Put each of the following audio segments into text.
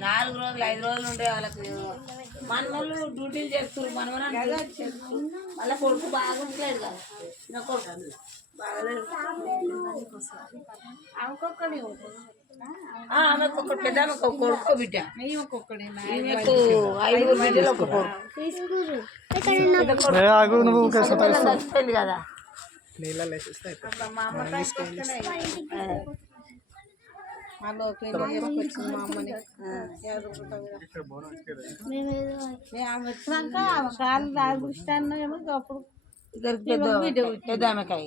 నాలుగు రోజులు ఐదు రోజులు ఉండే వాళ్ళకి. మనవాళ్ళు డ్యూటీలు చేస్తారు మనవరాలు వాళ్ళ కొడుకు బాగుంటలేదు కదా. చిన్న కొడుకు బాగలేదు. ఆ, ఆమెకు ఒక పెద్ద ఆమెకు ఒక కొడుకు బిడ్డ ఈమెకు ఐదుగురు బిడ్డలు కొడుకు. చచ్చిపోయింది కదా. పెద్ద ఆమెకాయ.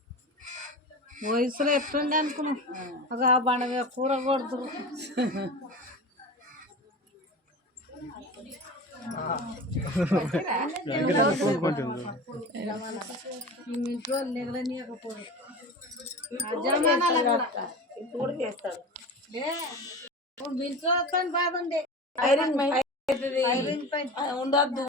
వయసులో ఎట్లుండే అనుకున్నాం ఒక బండ మీద కూర కొడుతురు ఈ ఇంట్లో నిగలనీయకపోదు జమానాలు కూడా ఇప్పుడు కూడా చేస్తాడు లే, ఇప్పుడు బిల్చో వస్తాను బాధ ఉండే ఐరన్ అవుతుంది ఐరన్ పైన ఉండొద్దు